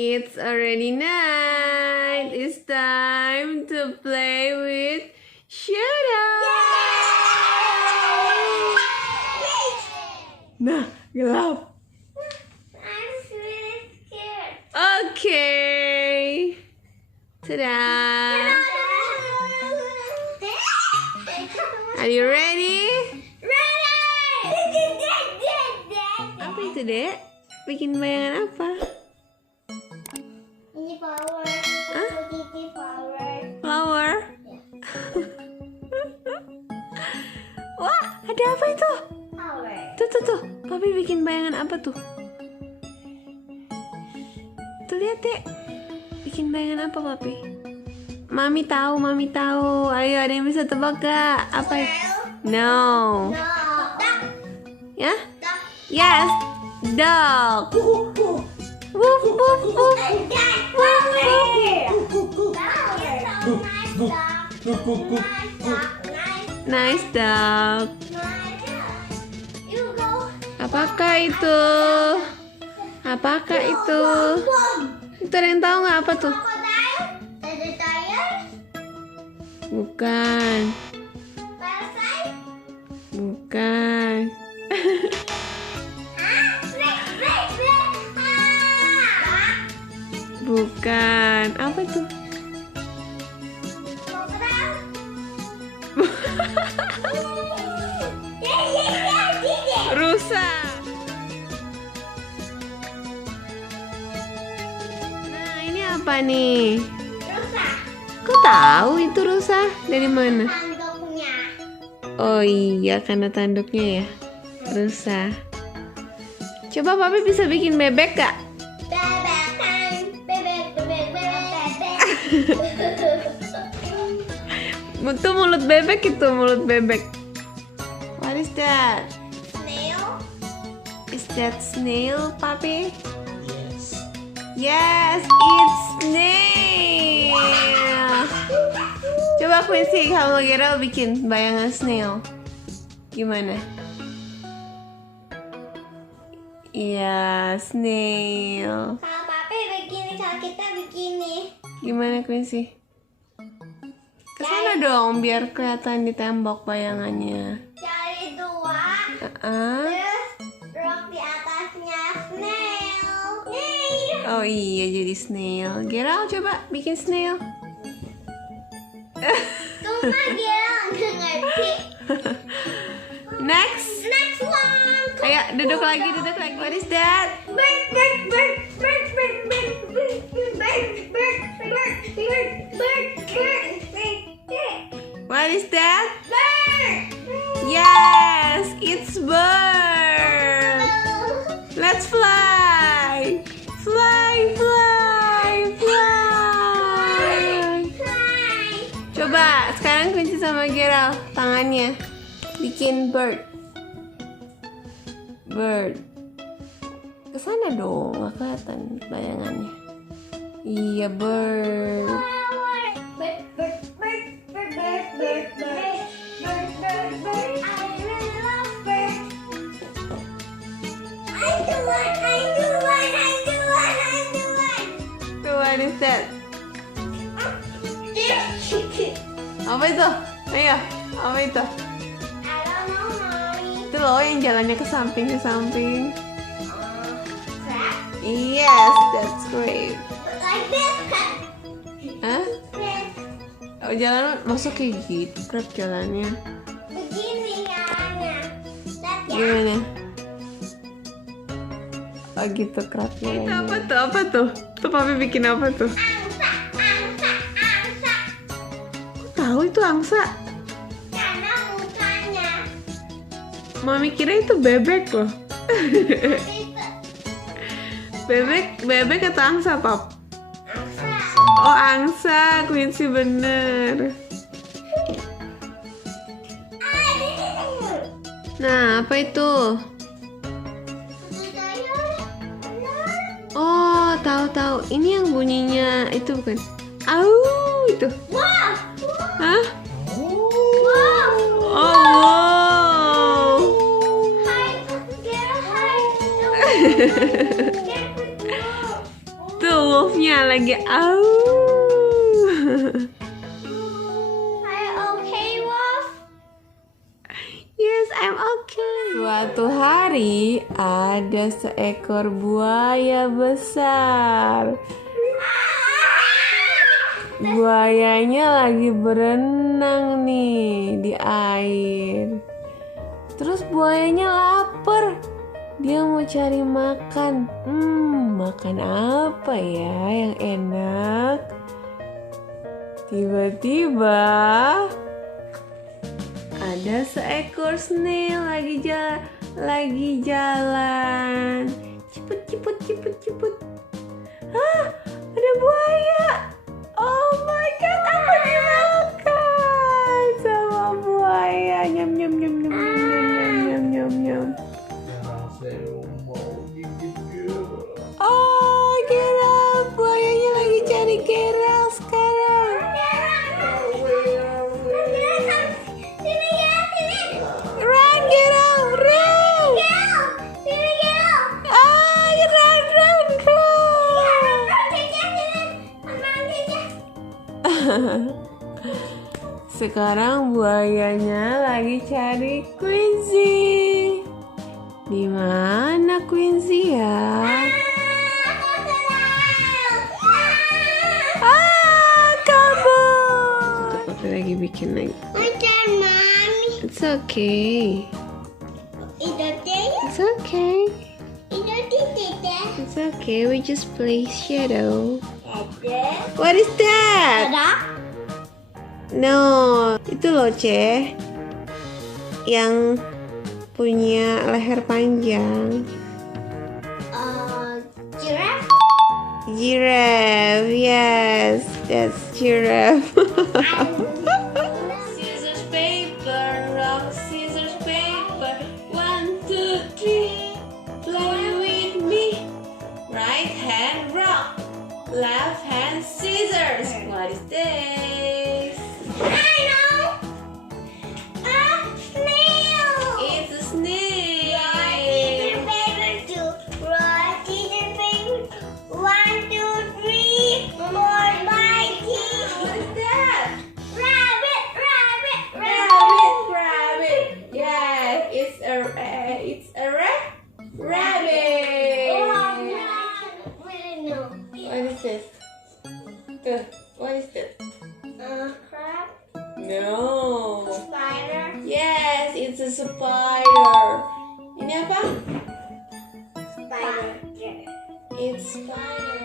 It's already night. It's time to play with Shadow. Nah, gelap. I'm really scared. Okay. Ta-da. Are you ready? Ready! Apa itu, Dek? Bikin bayangan apa? Ini flower. Hah? Ini flower. Flower? Wah, ada apa itu? Flower. Tuh. Papi bikin bayangan apa tuh? Tuh lihat, Dek. Bikin bayangan apa, Papi? Mami tahu. Ayo, ada yang bisa tebak gak? Apa itu? No. No. Duck. Ya? Duck. Yes. Dog. Woof, woof, woof. Nice dog. Apakah itu? Itu ada yang tahu nggak apa tuh? Bukan. Bukan. Apa itu? Rusa. Nah, ini apa nih? Rusa. Kok tahu itu rusa? Dari mana? Tanduknya. Oh iya, karena tanduknya ya. Rusa. Coba Papi bisa bikin bebek gak? Itu mulut bebek itu, mulut bebek. What is that? Snail. Is that snail, Papi? Yes. Yes, it's snail. Coba Quinzy sama Gerald bikin bayangan snail. Gimana? Iya, snail. Kalau papi begini, kalau kita begini. Gimana Quinzy? Kesana dong biar kelihatan di tembok bayangannya. Cari dua. Terus rock di atasnya snail. Oh iya, jadi snail. Gerald coba bikin snail. Cuma dia nggak ngerti. Next. Next one. Ayo duduk lagi. What is that? What is that? Yes, it's bird. Let's fly. Fly. Coba sekarang Quinzy sama Gerald tangannya bikin bird. Kesana dong, nggak kelihatan bayangannya. Iya, bird. Tuh, what is that? Apa itu? Ayo, apa itu? Itu loh yang jalannya ke samping. Yes, that's great. Like this, cut. Hah? Oh, jalan masuk kayak gitu, crab jalannya. Begini jalannya. Lihat ya. Gimana? Oh gitu crabnya. Itu apa tuh? Tuh Papi bikin apa tuh? Angsa. Tahu itu angsa? Karena mukanya. Mami kira itu bebek loh. Bebek atau angsa, Pap? Angsa. Oh, angsa. Quinzy bener. Nah, apa itu? Oh, tahu. Ini yang bunyinya itu bukan? Au, itu. Wow. Hah? Wow. Oh, wow. Hi, Gerald. Hi. Tuh, wolfnya lagi au. Are you okay, Wolf? Yes, I'm okay. Suatu hari ada seekor buaya besar. Buayanya lagi berenang nih di air. Terus buayanya lapar. Dia mau cari makan. Makan apa ya yang enak? Tiba-tiba ada seekor snail lagi jalan. Ciput. Ada buaya. Oh my god, aku dimakan sama buaya. Nyam. Seru mau gigit Gerald. Oh, Gerald, buayanya lagi cari Gerald sekarang. Run, Gerald, run! Run! Sekarang buayanya lagi cari Quinzy. Di mana Quinzy ya? Kabur. Papi lagi bikin lagi. It's okay. It's okay. It's okay. We just play shadow. What is that? No, itu loh Ce, yang punya leher panjang. Giraffe, yes, that's giraffe. Scissors, paper, rock, scissors, paper. 1, 2, 3. Play with me. Right hand rock, left hand scissors. What is this? It's a snail. What is that? Rabbit. Yeah, it's a rabbit. What is this? What is this? No. Yes, it's a spider. Ini apa? It's spider.